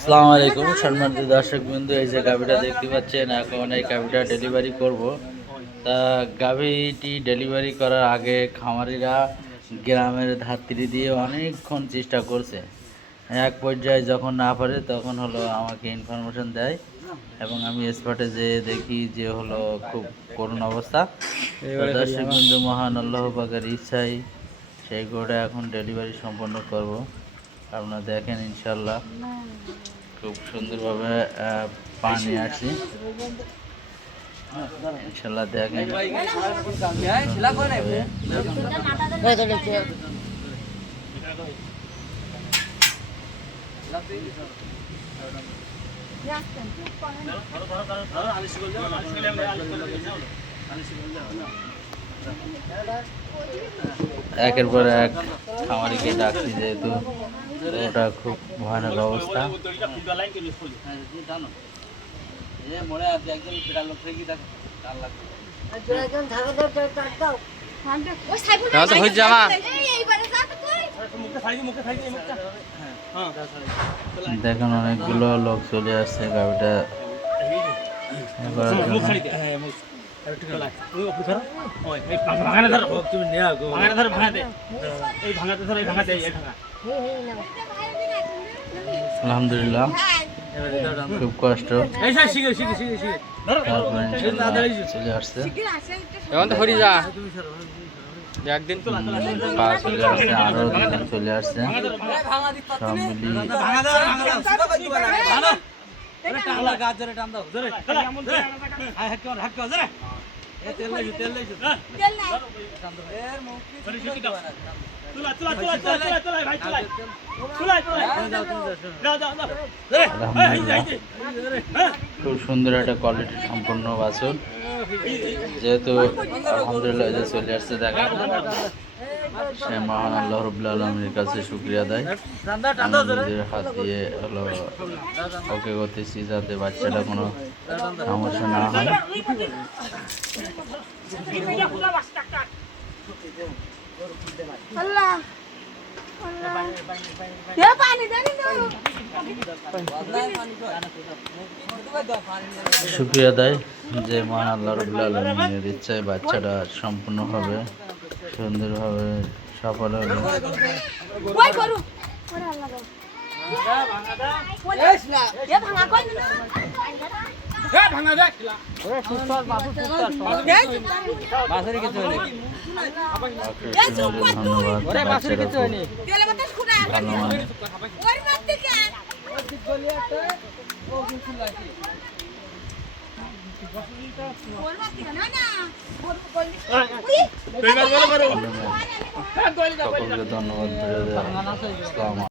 আসসালামু আলাইকুম সম্মানিত দর্শক বিন্দু এই যে গাভিটা দেখতে পাচ্ছেন এখন এই গাভিটা ডেলিভারি করব। তা গাভিটি ডেলিভারি করার আগে খামারিরা গ্রামের ধাত্রী দিয়ে অনেকক্ষণ চেষ্টা করছে। এক পর্যায়ে যখন না পারে তখন হলো আমাকে ইনফরমেশন দেয় এবং আমি স্পটে যে দেখি যে হলো খুব করুণ অবস্থা। দর্শক বিন্দু মহান আল্লাহ পাকের ইচ্ছাই সেই গরুটা এখন ডেলিভারি সম্পন্ন করব। আপনারা দেখেন ইনশাল্লাহ খুব সুন্দরভাবে পানি আসি ইনশাল্লাহ দেখেন। একের পর এক খামারিকে ডাকছি যেহেতু। ওটা খুব ভয়ানক অবস্থা। দেখেন অনেকগুলো লোক চলে আসছে গাড়িটা। জন্য। আলহামদুলিল্লাহ। খুব কষ্ট চলে আসছে। এখন তো হরি যা একদিন চলে আসছে। আরও চলে আসছে সব মিলিয়ে খুব সুন্দর একটা কোয়ালিটি সম্পন্ন বাছুর। যেহেতু আলহামদুলিল্লাহ যে চলে আসছে দেখা সে মহান আল্লাহ রবুল্লা আলমীর কাছে শুক্রিয়া দেয় নিজের হাত দিয়ে হলো ওকে করতেছি যাতে বাচ্চাটা কোনো সমস্যা না হয়। আল্লাহ। শুক্রিয়া দেয় যে মহান আল্লাহ রবুল্লা ইচ্ছায় বাচ্চাটা সম্পূর্ণভাবে সুন্দরভাবে সফল হবে ওই ভাঙা মানে ওর বলি সকলকে ধন্যবাদ